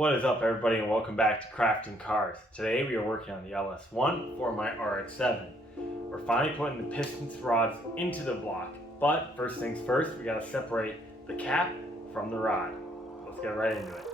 What is up, everybody, and welcome back to Crafting Cars. Today we are working on the LS1 for my RX-7. We're finally putting the pistons rods into the block, but first things first, we gotta separate the cap from the rod. Let's get right into it.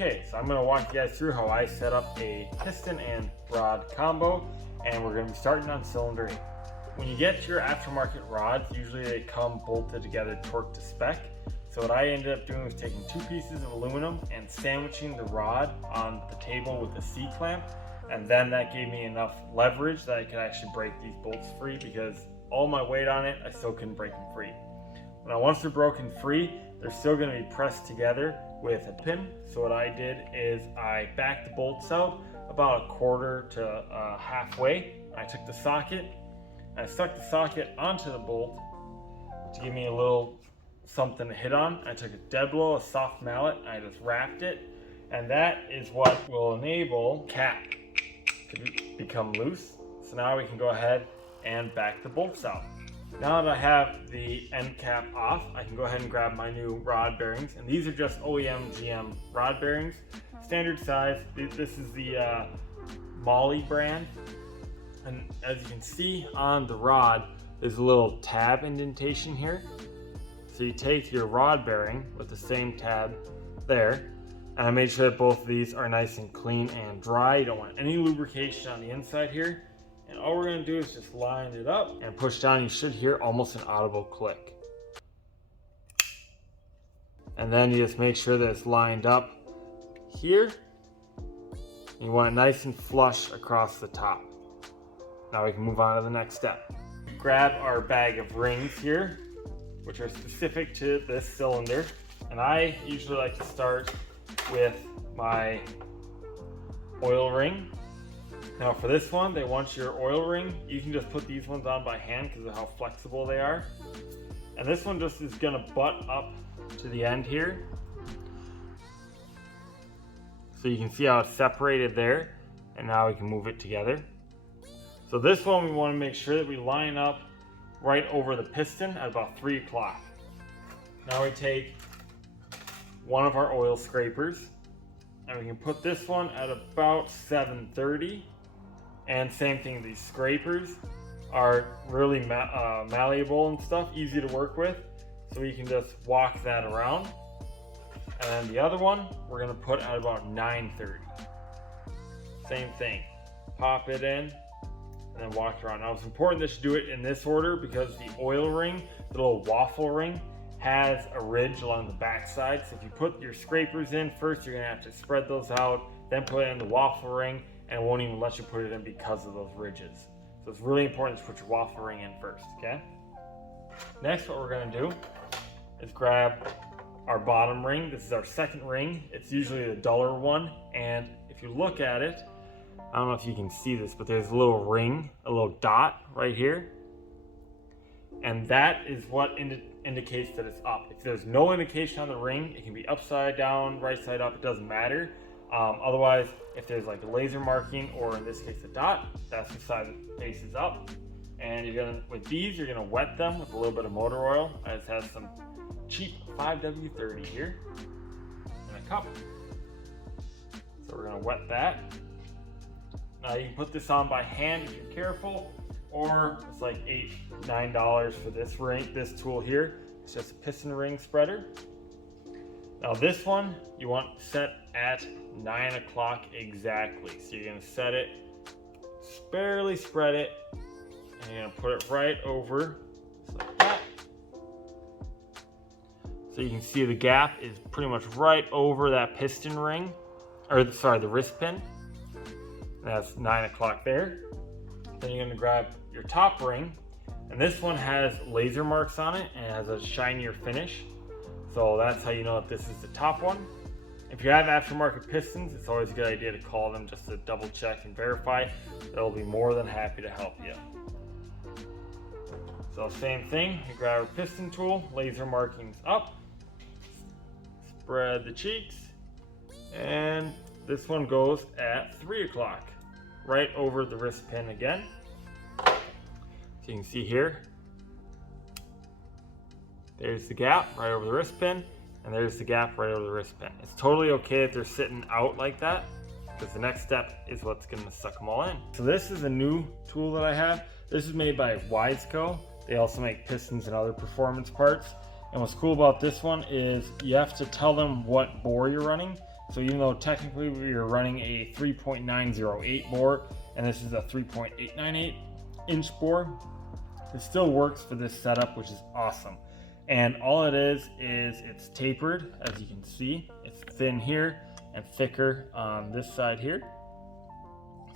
Okay, so I'm going to walk you guys through how I set up a piston and rod combo, and we're going to be starting on cylinder 8. When you get your aftermarket rods, usually they come bolted together, torqued to spec. So what I ended up doing was taking 2 pieces of aluminum and sandwiching the rod on the table with a C-clamp, and then that gave me enough leverage that I could actually break these bolts free, because all my weight on it, I still couldn't break them free. Now once they're broken free, they're still going to be pressed together with a pin. So what I did is I backed the bolts out about a quarter to halfway. I took the socket and I stuck the socket onto the bolt to give me a little something to hit on. I took a dead blow, a soft mallet, and I just wrapped it, and that is what will enable the cap to become loose. So now we can go ahead and back the bolts out. Now that I have the end cap off, I can go ahead and grab my new rod bearings, and these are just OEM GM rod bearings, standard size. This is the Molly brand, and as you can see on the rod, there's a little tab indentation here. So you take your rod bearing with the same tab there, and I made sure that both of these are nice and clean and dry. You don't want any lubrication on the inside here. And all we're going to do is just line it up and push down. You should hear almost an audible click. And then you just make sure that it's lined up here. You want it nice and flush across the top. Now we can move on to the next step. Grab our bag of rings here, which are specific to this cylinder. And I usually like to start with my oil ring. Now for this one, they want your oil ring. You can just put these ones on by hand because of how flexible they are. And this one just is gonna butt up to the end here. So you can see how it's separated there, and now we can move it together. So this one, we wanna make sure that we line up right over the piston at about 3 o'clock. Now we take one of our oil scrapers, and we can put this one at about 7:30. And same thing, these scrapers are really malleable and stuff, easy to work with. So you can just walk that around. And then the other one, we're gonna put at about 9:30. Same thing, pop it in and then walk around. Now it's important that you do it in this order because the oil ring, the little waffle ring, has a ridge along the back side. So if you put your scrapers in first, you're gonna have to spread those out, then put it in the waffle ring, and it won't even let you put it in because of those ridges. So it's really important to put your waffle ring in first, okay? Next, what we're gonna do is grab our bottom ring. This is our second ring. It's usually the duller one, and if you look at it, I don't know if you can see this, but there's a little ring, a little dot right here. And that is what indicates that it's up. If there's no indication on the ring, it can be upside down, right side up, it doesn't matter. Otherwise, if there's like a laser marking, or in this case a dot, that's the side that faces up. And you're gonna, with these, you're gonna wet them with a little bit of motor oil. I just have some cheap 5W30 here in a cup. So we're gonna wet that. Now you can put this on by hand if you're careful, or it's like $8, $9 for this ring, this tool here. It's just a piston ring spreader. Now this one you want set at 9 o'clock exactly. So you're gonna set it, barely spread it, and you're gonna put it right over, just like that. So you can see the gap is pretty much right over that piston ring, or sorry, the wrist pin. That's 9 o'clock there. Then you're gonna grab your top ring, and this one has laser marks on it and it has a shinier finish. So that's how you know that this is the top one. If you have aftermarket pistons, it's always a good idea to call them just to double check and verify. They'll be more than happy to help you. So same thing, you grab a piston tool, laser markings up, spread the cheeks, and this one goes at 3 o'clock, right over the wrist pin again. So you can see here, there's the gap right over the wrist pin, and there's the gap right over the wrist pin. It's totally okay if they're sitting out like that, because the next step is what's gonna suck them all in. So this is a new tool that I have. This is made by Wiseco. They also make pistons and other performance parts. And what's cool about this one is you have to tell them what bore you're running. So even though technically you're running a 3.908 bore, and this is a 3.898 inch bore, it still works for this setup, which is awesome. And all it is it's tapered, as you can see. It's thin here and thicker on this side here.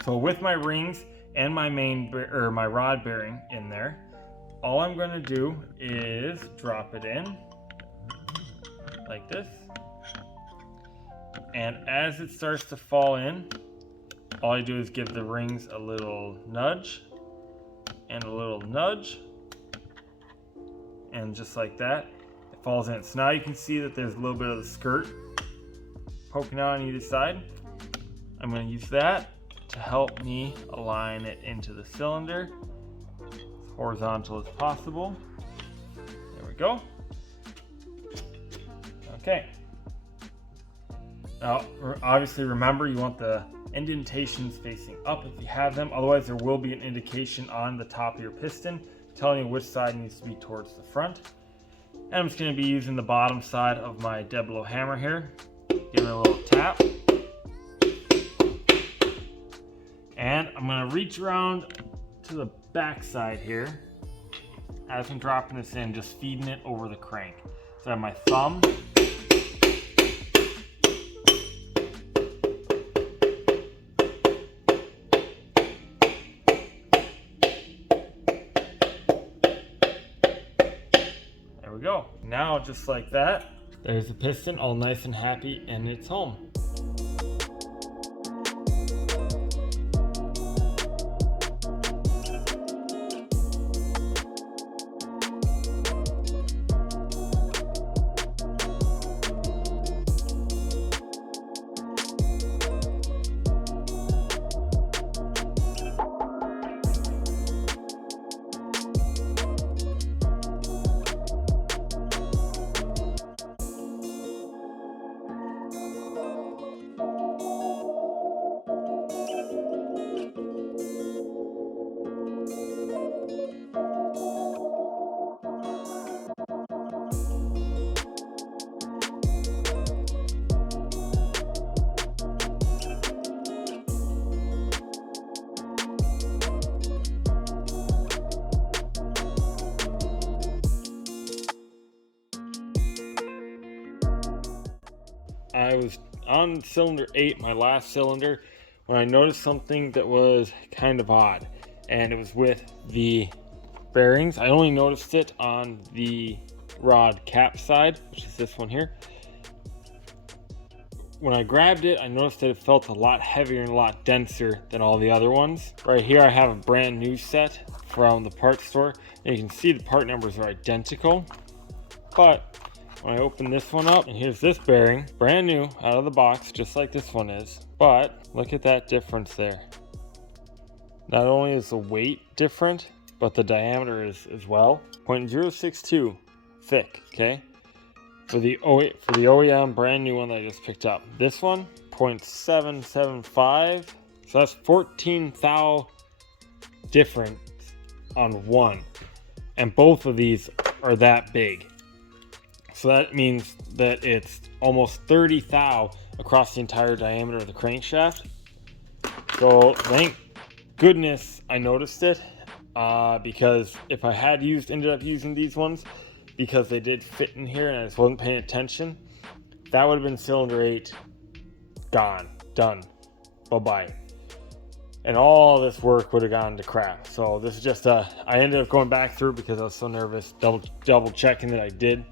So with my rings and my my rod bearing in there, all I'm going to do is drop it in like this. And as it starts to fall in, all I do is give the rings a little nudge and a little nudge. And just like that, it falls in. So now you can see that there's a little bit of the skirt poking out on either side. I'm going to use that to help me align it into the cylinder as horizontal as possible. There we go. Okay. Now, obviously remember, you want the indentations facing up if you have them. Otherwise, there will be an indication on the top of your piston telling you which side needs to be towards the front. And I'm just going to be using the bottom side of my dead blow hammer here. Give it a little tap. And I'm going to reach around to the back side here as I'm dropping this in, just feeding it over the crank. So I have my thumb. There we go. Now, just like that, there's the piston all nice and happy in its home. I was on cylinder 8, my last cylinder, when I noticed something that was kind of odd, and it was with the bearings. I only noticed it on the rod cap side, which is this one here. When I grabbed it, I noticed that it felt a lot heavier and a lot denser than all the other ones. Right here I have a brand new set from the parts store, and you can see the part numbers are identical. But when I open this one up, and here's this bearing, brand new out of the box, just like this one is. But look at that difference there. Not only is the weight different, but the diameter is as well. 0.062 thick, okay? For the OEM brand new one that I just picked up. This one, 0.775. So that's 14 thou different on one. And both of these are that big. So that means that it's almost 30 thou across the entire diameter of the crankshaft. So thank goodness I noticed it, because if I had ended up using these ones, because they did fit in here and I just wasn't paying attention, that would have been cylinder 8 gone, done, bye-bye. And all this work would have gone to crap. So this is just I ended up going back through because I was so nervous, double checking that I did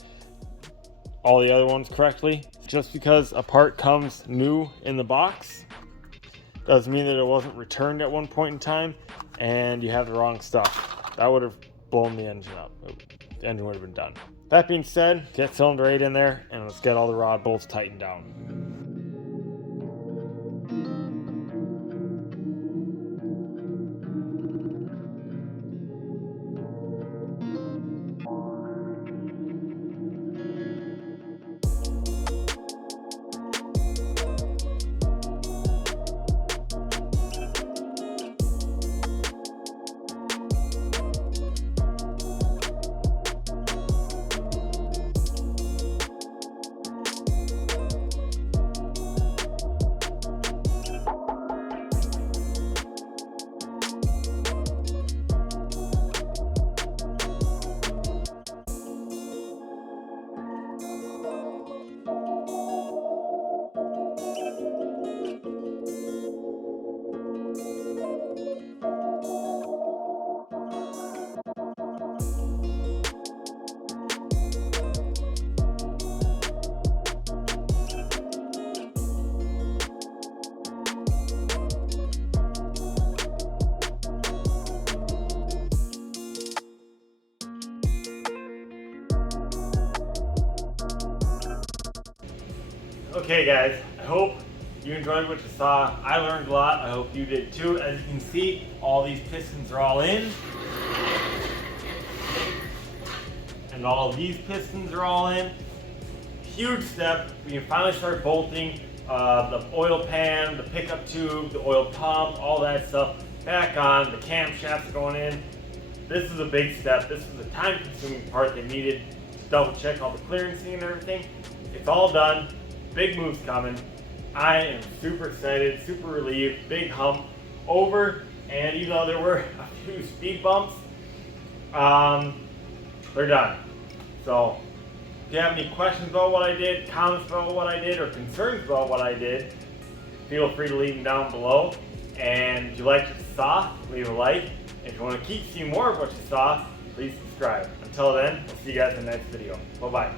all the other ones correctly. Just because a part comes new in the box doesn't mean that it wasn't returned at one point in time and you have the wrong stuff. That would have blown the engine up. The engine would have been done. That being said, get cylinder 8 in there and let's get all the rod bolts tightened down. Okay guys, I hope you enjoyed what you saw. I learned a lot. I hope you did too. As you can see, all these pistons are all in. And all of these pistons are all in. Huge step. We can finally start bolting the oil pan, the pickup tube, the oil pump, all that stuff back on. The camshafts going in. This is a big step. This is a time-consuming part they needed to double check all the clearancing and everything. It's all done. Big moves coming. I am super excited, super relieved. Big hump over, and even though there were a few speed bumps, they're done. So if you have any questions about what I did, comments about what I did, or concerns about what I did, feel free to leave them down below. And if you liked what you saw, leave a like. If you want to keep seeing more of what you saw, please subscribe. Until then, we'll see you guys in the next video. Bye-bye.